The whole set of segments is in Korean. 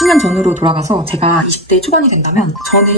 10년 전으로 돌아가서 제가 20대 초반이 된다면 저는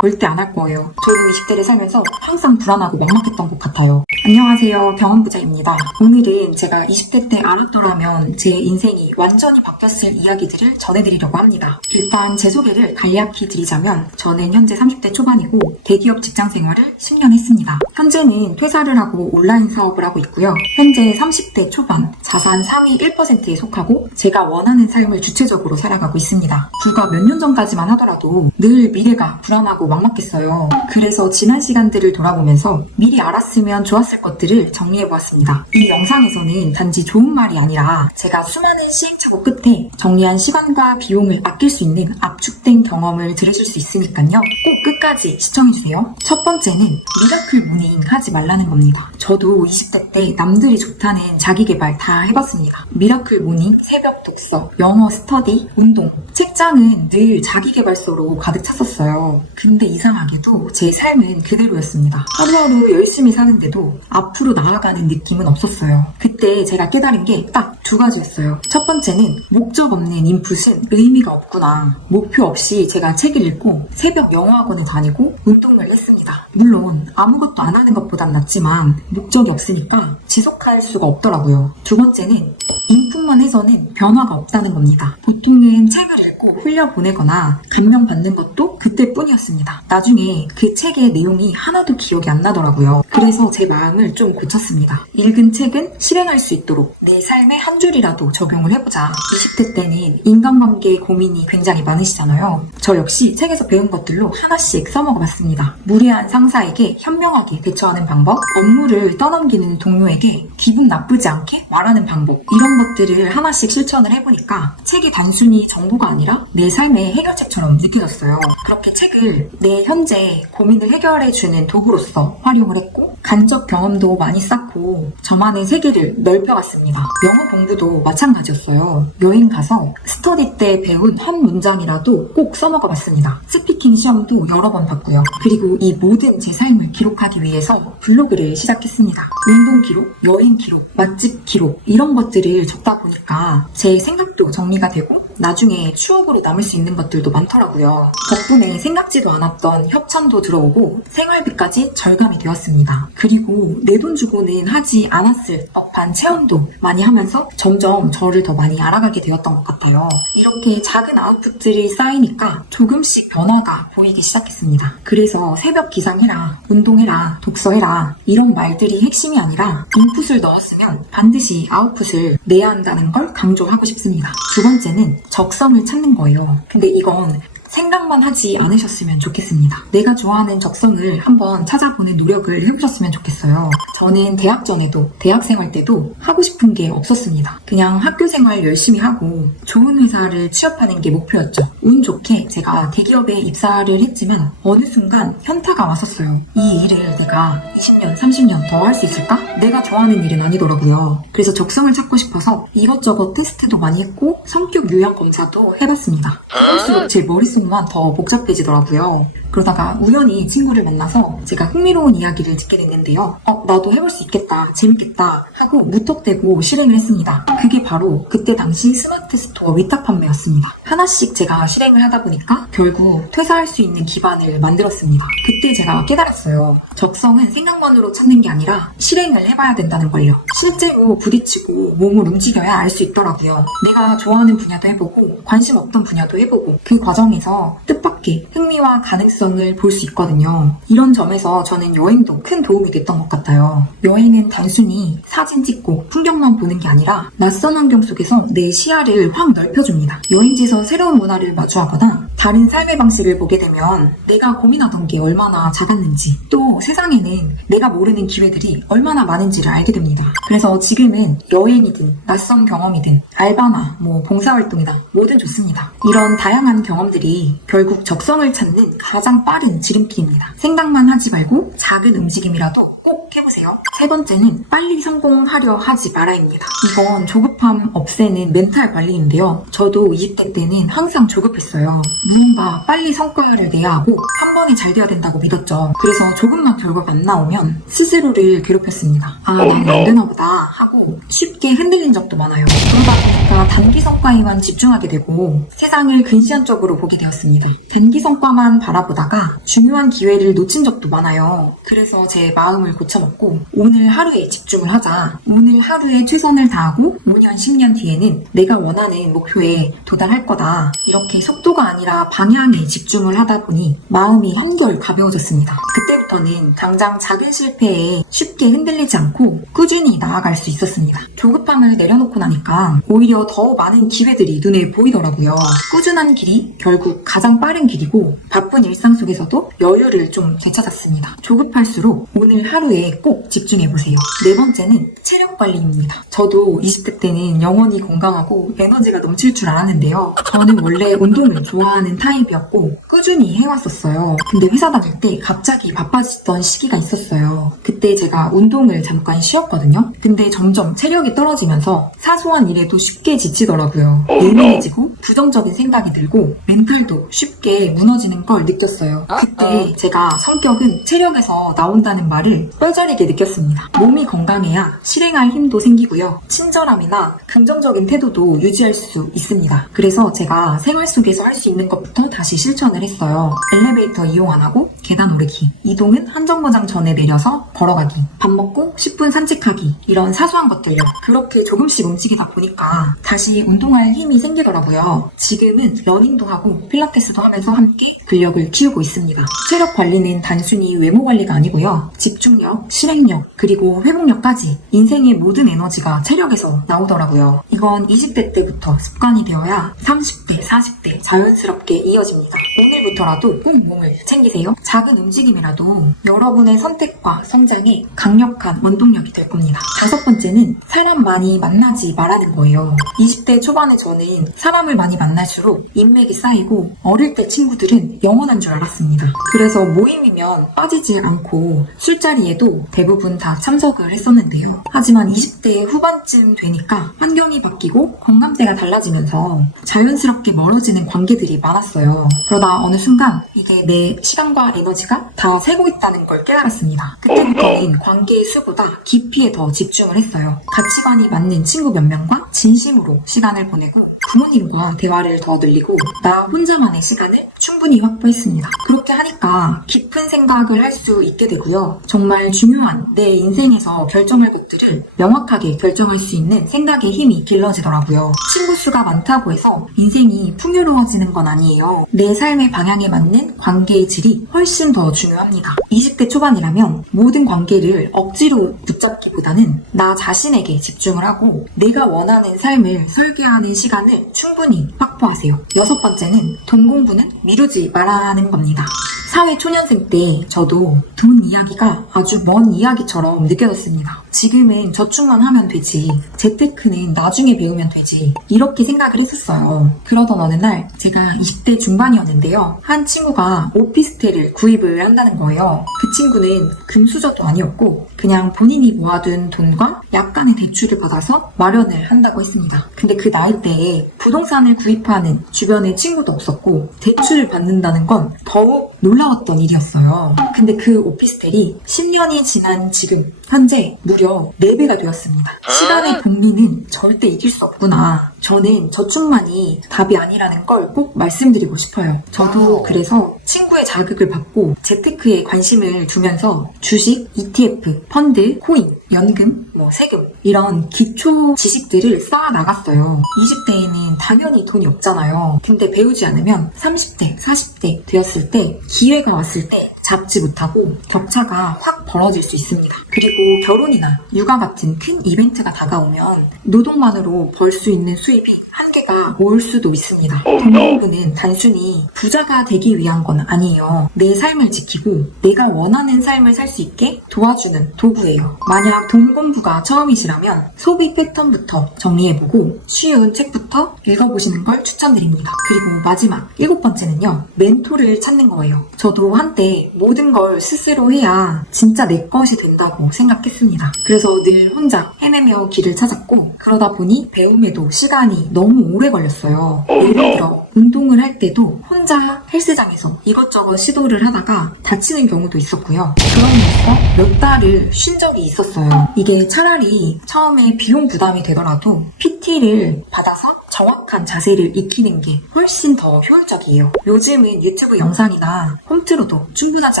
절대 안 할 거예요. 저도 20대를 살면서 항상 불안하고 막막했던 것 같아요. 안녕하세요, 병원부자입니다. 오늘은 제가 20대 때 알았더라면 제 인생이 완전히 바뀌었을 이야기들을 전해드리려고 합니다. 일단 제 소개를 간략히 드리자면 저는 현재 30대 초반이고 대기업 직장 생활을 10년 했습니다. 현재는 퇴사를 하고 온라인 사업을 하고 있고요. 현재 30대 초반, 자산 상위 1%에 속하고 제가 원하는 삶을 주체적으로 살아가고 있습니다. 불과 몇 년 전까지만 하더라도 늘 미래가 불안하고 막막했어요. 그래서 지난 시간들을 돌아보면서 미리 알았으면 좋았을 것들을 정리해보았습니다. 이 영상에서는 단지 좋은 말이 아니라 제가 수많은 시행착오 끝에 정리한 시간과 비용을 아낄 수 있는 압축된 경험을 들으실 수 있으니까요. 꼭 끝까지 시청해주세요. 첫 번째는 미라클 모닝 하지 말라는 겁니다. 저도 20대 때 남들이 좋다는 자기계발 다 해봤습니다. 미라클 모닝, 새벽 독서, 영어 스터디, 운동, 책장은 늘 자기계발서로 가득 찼었어요. 근데 이상하게도 제 삶은 그대로였습니다. 하루하루 열심히 사는데도 앞으로 나아가는 느낌은 없었어요. 그때 제가 깨달은 게 딱 두 가지였어요. 첫 번째는 목적 없는 인풋은 의미가 없구나. 목표 없이 제가 책을 읽고 새벽 영어학원에 다니고 운동을 했습니다. 물론 아무것도 안 하는 것보단 낫지만 목적이 없으니까 지속할 수가 없더라고요. 두 번째는 인풋만 해서는 변화가 없다는 겁니다. 보통은 책을 읽고 흘려보내거나 감명받는 것도 그때뿐이었습니다. 나중에 그 책의 내용이 하나도 기억이 안 나더라고요. 그래서 제 마음을 좀 고쳤습니다. 읽은 책은 실행할 수 있도록 내 삶에 한 줄이라도 적용을 해보자. 20대 때는 인간관계에 고민이 굉장히 많으시잖아요. 저 역시 책에서 배운 것들로 하나씩 써먹어봤습니다. 무례한 상사에게 현명하게 대처하는 방법, 업무를 떠넘기는 동료에게 기분 나쁘지 않게 말하는 방법, 이런 것들을 하나씩 실천을 해보니까 책이 단순히 정보가 아니라 내 삶의 해결책처럼 느껴졌어요. 그렇게 책을 내 현재 고민을 해결해주는 도구로서 활용을 했고 간접 경험도 많이 쌓고 저만의 세계를 넓혀갔습니다. 영어 공부도 마찬가지였어요. 여행 가서 스터디 때 배운 한 문장이라도 꼭 써먹어봤습니다. 스피킹 시험도 여러 번 봤고요. 그리고 이 모든 제 삶을 기록하기 위해서 블로그를 시작했습니다. 운동 기록, 여행 기록, 맛집 기록 이런 것들을 적다 보니까 제 생각도 정리가 되고 나중에 추억으로 남을 수 있는 것들도 많더라고요. 덕분에 생각지도 않았던 협찬도 들어오고 생활비까지 절감이 되었습니다. 그리고 내 돈 주고는 하지 않았을 법한 체험도 많이 하면서 점점 저를 더 많이 알아가게 되었던 것 같아요. 이렇게 작은 아웃풋들이 쌓이니까 조금씩 변화가 보이기 시작했습니다. 그래서 새벽 기상해라, 운동해라, 독서해라 이런 말들이 핵심이 아니라 인풋을 넣었으면 반드시 아웃풋을 내야 한다는 걸 강조하고 싶습니다. 두 번째는 적성을 찾는 거예요. 근데 이건 생각만 하지 않으셨으면 좋겠습니다. 내가 좋아하는 적성을 한번 찾아보는 노력을 해보셨으면 좋겠어요. 저는 대학 전에도 대학생활 때도 하고 싶은 게 없었습니다. 그냥 학교 생활 열심히 하고 좋은 회사를 취업하는 게 목표였죠. 운 좋게 제가 대기업에 입사를 했지만 어느 순간 현타가 왔었어요. 이 일을 내가 20년, 30년 더 할 수 있을까? 내가 좋아하는 일은 아니더라고요. 그래서 적성을 찾고 싶어서 이것저것 테스트도 많이 했고 성격 유형 검사도 해봤습니다. 할수록 제 머릿속만 더 복잡해지더라고요. 그러다가 우연히 친구를 만나서 제가 흥미로운 이야기를 듣게 됐는데요. 나도 해볼 수 있겠다, 재밌겠다 하고 무턱대고 실행을 했습니다. 그게 바로 그때 당시 스마트 스토어 위탁 판매였습니다. 하나씩 제가 실행을 하다 보니까 결국 퇴사할 수 있는 기반을 만들었습니다. 그때 제가 깨달았어요. 적성은 생각만으로 찾는 게 아니라 실행을 해봐야 된다는 걸요. 실제로 부딪히고 몸을 움직여야 알 수 있더라고요. 내가 좋아하는 분야도 해보고 관심 없던 분야도 해보고 그 과정에서 뜻밖의 흥미와 가능성을 볼 수 있거든요. 이런 점에서 저는 여행도 큰 도움이 됐던 것 같아요. 여행은 단순히 사진 찍고 풍경만 보는 게 아니라 낯선 환경 속에서 내 시야를 확 넓혀줍니다. 여행지에서 새로운 문화를 마주하거나 다른 삶의 방식을 보게 되면 내가 고민하던 게 얼마나 작았는지 또 세상에는 내가 모르는 기회들이 얼마나 많은지를 알게 됩니다. 그래서 지금은 여행이든 낯선 경험이든 알바나 봉사활동이다 뭐든 좋습니다. 이런 다양한 경험들이 결국 적성을 찾는 가장 빠른 지름길입니다. 생각만 하지 말고 작은 움직임이라도 꼭 해보세요. 세 번째는 빨리 성공하려 하지 마라입니다. 이건 조급함 없애는 멘탈 관리인데요. 저도 20대 때는 항상 조급했어요. 무언가 빨리 성과를 내야 하고 한 번에 잘 돼야 된다고 믿었죠. 그래서 조금만 결과가 안 나오면 스스로를 괴롭혔습니다. 나는 안 되나 보다 하고 쉽게 흔들린 적도 많아요. 그러다 보니까 제가 단기 성과에만 집중하게 되고 세상을 근시안적으로 보게 되었습니다. 단기 성과만 바라보다가 중요한 기회를 놓친 적도 많아요. 그래서 제 마음을 고쳐먹고 오늘 하루에 집중을 하자. 오늘 하루에 최선을 다하고 5년, 10년 뒤에는 내가 원하는 목표에 도달할 거다. 이렇게 속도가 아니라 방향에 집중을 하다 보니 마음이 한결 가벼워졌습니다. 그때부터는 당장 작은 실패에 쉽게 흔들리지 않고 꾸준히 나아갈 수 있었습니다. 조급함을 내려놓고 나니까 오히려 더 많은 기회들이 눈에 보이더라고요. 꾸준한 길이 결국 가장 빠른 길이고 바쁜 일상 속에서도 여유를 좀 되찾았습니다. 조급할수록 오늘 하루에 꼭 집중해보세요. 네 번째는 체력 관리입니다. 저도 20대 때는 영원히 건강하고 에너지가 넘칠 줄 알았는데요. 저는 원래 운동을 좋아하는 타입이었고 꾸준히 해왔었어요. 근데 회사 다닐 때 갑자기 바빠지던 시기가 있었어요. 그때 제가 운동을 잠깐 쉬었거든요. 근데 점점 체력이 떨어지면서 사소한 일에도 쉽게 지치더라고요. 예민해지고 부정적인 생각이 들고 멘탈도 쉽게 무너지는 걸 느꼈어요. 그때 제가 성격은 체력에서 나온다는 말을 뼈저리게 느꼈습니다. 몸이 건강해야 실행할 힘도 생기고요. 친절함이나 긍정적인 태도도 유지할 수 있습니다. 그래서 제가 생활 속에서 할 수 있는 것부터 다시 실천을 했어요. 엘리베이터 이용 안 하고 계단 오르기, 이동은 한 정거장 전에 내려서 걸어가기, 밥 먹고 10분 산책하기, 이런 사소한 것들요. 그렇게 조금씩 움직이다 보니까 다시 운동할 힘이 생기더라고요. 지금은 러닝도 하고 필라테스도 하면서 함께 근력을 키우고 있습니다. 체력 관리는 단순히 외모 관리가 아니고요. 집중력, 실행력, 그리고 회복력까지 인생의 모든 에너지가 체력에서 나오더라고요. 이건 20대 때부터 습관이 되어야 30대, 40대 자연스럽게 이어집니다. 오늘부터라도 꼭 몸을 챙기세요. 작은 움직임이라도 여러분의 선택과 성장에 강력한 원동력이 될 겁니다. 다섯 번째는 사람 많이 만나지 말라는 거예요. 20대 초반에 저는 사람을 많이 만날수록 인맥이 쌓이고 어릴 때 친구들은 영원한 줄 알았습니다. 그래서 모임이면 빠지지 않고 술자리에도 대부분 다 참석을 했었는데요. 하지만 20대 후반쯤 되니까 환경이 바뀌고 공감대가 달라지면서 자연스럽게 멀어지는 관계들이 많았어요. 그러다 어느 순간 이게 내 시간과 에너지가 다 새고 있다는 걸 깨달았습니다. 그때부터는 관계의 수보다 깊이에 더 집중을 했어요. 가치관이 맞는 친구 몇 명과 진심으로 시간을 보내고 부모님과 대화를 더 늘리고 나 혼자만의 시간을 충분히 확보했습니다. 그렇게 하니까 깊은 생각을 할 수 있게 되고요. 정말 중요한 내 인생에서 결정할 것들을 명확하게 결정할 수 있는 생각의 힘이 길러지더라고요. 친구 수가 많다고 해서 인생이 풍요로워지는 건 아니에요. 내 삶의 방향에 맞는 관계의 질이 훨씬 더 중요합니다. 20대 초반이라면 모든 관계를 억지로 붙잡기보다는 나 자신에게 집중을 하고 내가 원하는 삶을 설계하는 시간을 충분히 확보하세요. 여섯 번째는 돈 공부는 미루지 말라는 겁니다. 사회 초년생 때 저도 돈 이야기가 아주 먼 이야기처럼 느껴졌습니다. 지금은 저축만 하면 되지, 재테크는 나중에 배우면 되지, 이렇게 생각을 했었어요. 그러던 어느 날 제가 20대 중반이었는데요. 한 친구가 오피스텔을 구입을 한다는 거예요. 그 친구는 금수저도 아니었고 그냥 본인이 모아둔 돈과 약간의 대출을 받아서 마련을 한다고 했습니다. 근데 그 나이대에 부동산을 구입하는 주변에 친구도 없었고 대출을 받는다는 건 더욱 놀라웠던 일이었어요. 근데 그 오피스텔이 10년이 지난 지금 현재 무려 4배가 되었습니다. 시간의 복리는 절대 이길 수 없구나. 저는 저축만이 답이 아니라는 걸 꼭 말씀드리고 싶어요. 저도 그래서 친구의 자극을 받고 재테크에 관심을 두면서 주식, ETF, 펀드, 코인, 연금, 세금 이런 기초 지식들을 쌓아 나갔어요. 20대에는 당연히 돈이 없잖아요. 근데 배우지 않으면 30대, 40대 되었을 때 기회가 왔을 때 잡지 못하고 격차가 확 벌어질 수 있습니다. 그리고 결혼이나 육아 같은 큰 이벤트가 다가오면 노동만으로 벌 수 있는 수입이 한계가 올 수도 있습니다. 돈 공부는 단순히 부자가 되기 위한 건 아니에요. 내 삶을 지키고 내가 원하는 삶을 살 수 있게 도와주는 도구예요. 만약 돈 공부가 처음이시라면 소비 패턴부터 정리해보고 쉬운 책부터 읽어보시는 걸 추천드립니다. 그리고 마지막 7번째는요. 멘토를 찾는 거예요. 저도 한때 모든 걸 스스로 해야 진짜 내 것이 된다고 생각했습니다. 그래서 늘 혼자 헤매며 길을 찾았고 그러다 보니 배움에도 시간이 너무 너무 오래 걸렸어요. 예를 들어 운동을 할 때도 혼자 헬스장에서 이것저것 시도를 하다가 다치는 경우도 있었고요. 그러면서 몇 달을 쉰 적이 있었어요. 이게 차라리 처음에 비용 부담이 되더라도 PT를 받아서 정확한 자세를 익히는 게 훨씬 더 효율적이에요. 요즘은 유튜브 영상이나 홈트로도 충분하지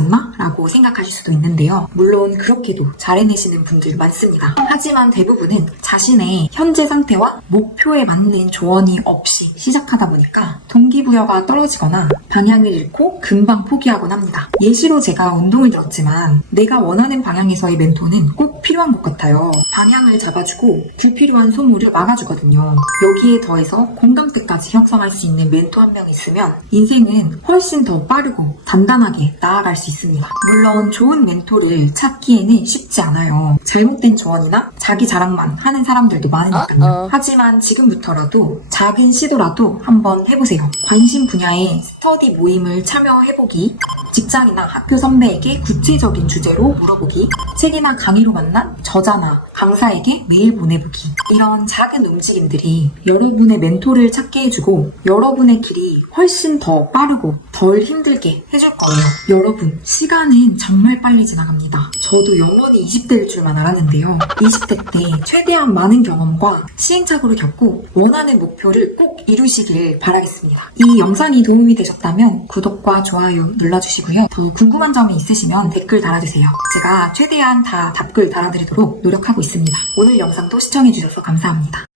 않나? 라고 생각하실 수도 있는데요. 물론 그렇게도 잘 해내시는 분들 많습니다. 하지만 대부분은 자신의 현재 상태와 목표에 맞는 조언이 없이 시작하다 보니까 동기부여가 떨어지거나 방향을 잃고 금방 포기하곤 합니다. 예시로 제가 운동을 들었지만 내가 원하는 방향에서의 멘토는 꼭 필요한 것 같아요. 방향을 잡아주고 불필요한 소모를 막아주거든요. 여기에 더해서 공감대까지 형성할 수 있는 멘토 한 명 있으면 인생은 훨씬 더 빠르고 단단하게 나아갈 수 있습니다. 물론 좋은 멘토를 찾기에는 쉽지 않아요. 잘못된 조언이나 자기 자랑만 하는 사람들도 많으니까요. 하지만 지금부터라도 작은 시도라도 한번 해보세요. 관심 분야의 스터디 모임을 참여해보기, 직장이나 학교 선배에게 구체적인 주제로 물어보기, 책이나 강의로 만난 저자나 강사에게 메일 보내보기. 이런 작은 움직임들이 여러분의 멘토를 찾게 해주고 여러분의 길이 훨씬 더 빠르고 덜 힘들게 해줄 거예요. 여러분, 시간은 정말 빨리 지나갑니다. 저도 영원히 20대일 줄만 알았는데요. 20대 때 최대한 많은 경험과 시행착오를 겪고 원하는 목표를 꼭 이루시길 바라겠습니다. 이 영상이 도움이 되셨다면 구독과 좋아요 눌러주시고요. 더 궁금한 점이 있으시면 댓글 달아주세요. 제가 최대한 다 답글 달아드리도록 노력하고 있습니다. 오늘 영상도 시청해주셔서 감사합니다.